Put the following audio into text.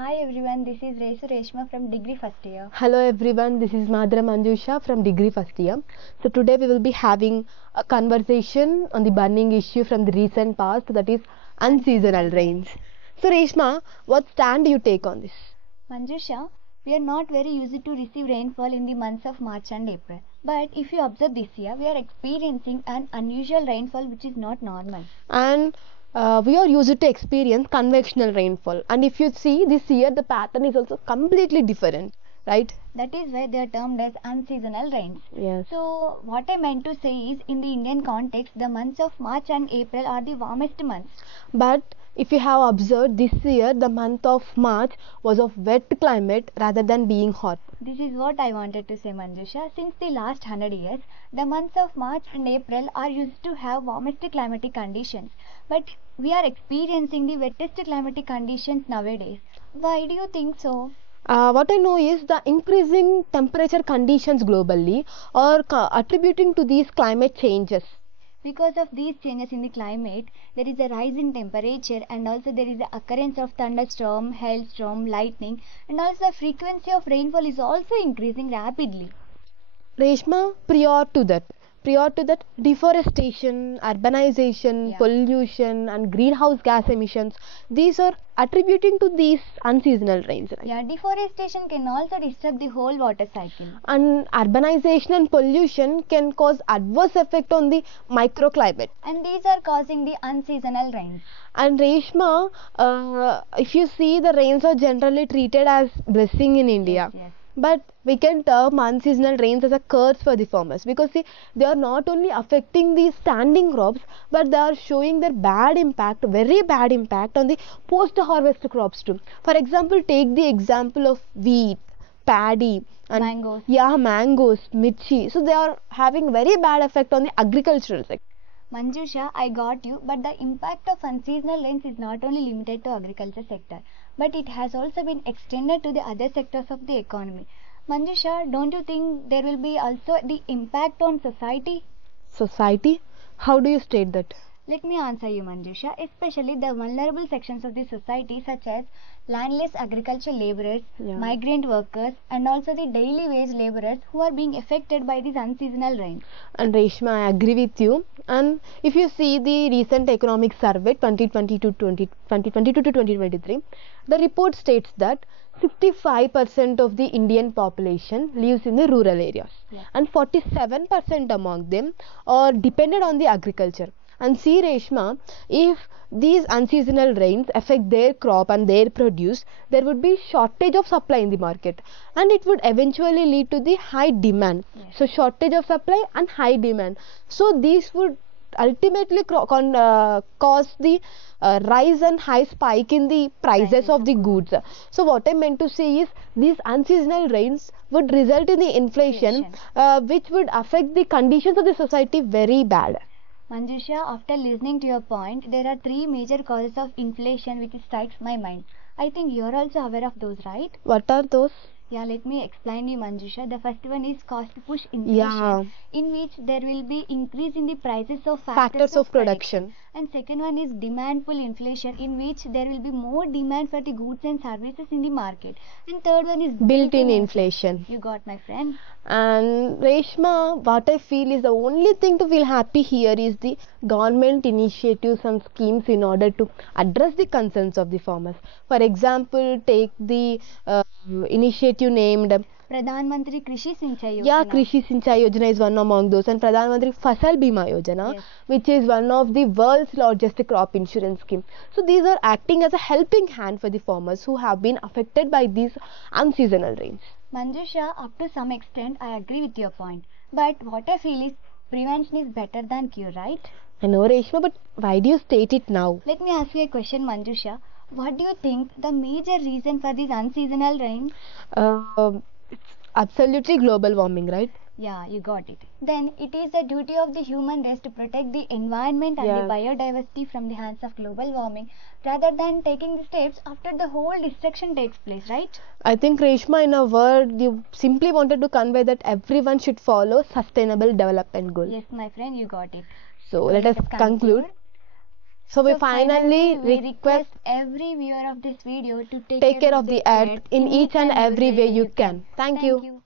Hi everyone, this is Reshma from degree first year. Hello everyone, this is Madhura Manjusha from degree first year. So today we will be having a conversation on the burning issue from the recent past, that is unseasonal rains. So Reshma, what stand do you take on this? Manjusha, we are not very used to receive rainfall in the months of March and April. But if you observe this year, we are experiencing an unusual rainfall which is not normal. And we are used to experience convectional rainfall, and if you see this year the pattern is also completely different, right? That is why they are termed as unseasonal rains. Yes. So what I meant to say is, in the Indian context, the months of March and April are the warmest months. But if you have observed this year, the month of March was of wet climate rather than being hot. This is what I wanted to say, Manjusha. Since the last 100 years, the months of March and April are used to have warmest climatic conditions. But we are experiencing the wettest climatic conditions nowadays. Why do you think so? What I know is the increasing temperature conditions globally are attributing to these climate changes. Because of these changes in the climate, there is a rise in temperature, and also there is the occurrence of thunderstorm, hailstorm, lightning, and also the frequency of rainfall is also increasing rapidly. Reshma, prior to that, deforestation, urbanization, pollution, and greenhouse gas emissions, these are attributing to these unseasonal rains. Right? Yeah, deforestation can also disturb the whole water cycle. And urbanization and pollution can cause adverse effect on the microclimate. And these are causing the unseasonal rains. And Reshma, if you see, the rains are generally treated as blessing in India. Yes. But we can term unseasonal rains as a curse for the farmers, because see, they are not only affecting the standing crops, but they are showing their bad impact, very bad impact on the post-harvest crops too. For example, take the example of wheat, paddy, and mangoes. Yeah, mangoes, mirchi. So they are having very bad effect on the agricultural sector. Manjusha, I got you, but the impact of unseasonal rains is not only limited to agriculture sector, but it has also been extended to the other sectors of the economy. Manjusha, don't you think there will be also the impact on society? Society? How do you state that? Let me answer you, Manjusha. Especially the vulnerable sections of the society, such as landless agricultural laborers, migrant workers, and also the daily wage laborers who are being affected by these unseasonal rains. And Reshma, I agree with you. And if you see the recent economic survey 2022 to 2023, the report states that 65% of the Indian population lives in the rural areas, and 47% among them are dependent on the agriculture. And see, Reshma, if these unseasonal rains affect their crop and their produce, there would be shortage of supply in the market, and it would eventually lead to the high demand. So shortage of supply and high demand. So these would ultimately cause the rise and high spike in the prices of the goods. So what I meant to say is, these unseasonal rains would result in the inflation, which would affect the conditions of the society very bad. Manjusha, after listening to your point, there are three major causes of inflation which strikes my mind. I think you are also aware of those, right? What are those? Yeah, let me explain you, Manjusha. The first one is cost push inflation, in which there will be increase in the prices of factors of production. And second one is demand pull inflation, in which there will be more demand for the goods and services in the market. And third one is built-in inflation. You got my friend. And Reshma, what I feel is the only thing to feel happy here is the government initiatives and schemes in order to address the concerns of the farmers. For example, take the initiative named Pradhan Mantri Krishi Sinchai Yojana. Yeah, Krishi Sinchai Yojana is one among those, and Pradhan Mantri Fasal Bima Yojana, which is one of the world's largest crop insurance scheme. So these are acting as a helping hand for the farmers who have been affected by these unseasonal rains. Manjusha, up to some extent, I agree with your point. But what I feel is, prevention is better than cure, right? I know, Reshma, but why do you state it now? Let me ask you a question, Manjusha. What do you think the major reason for these unseasonal rains? It's absolutely global warming, right? Yeah, you got it. Then it is the duty of the human race to protect the environment and the biodiversity from the hands of global warming, rather than taking the steps after the whole destruction takes place, right? I think, Reshma, in a word, you simply wanted to convey that everyone should follow sustainable development goals. Yes, my friend, you got it. So let us conclude. So we finally request every viewer of this video to take care of the earth in each and every way you can. Thank you.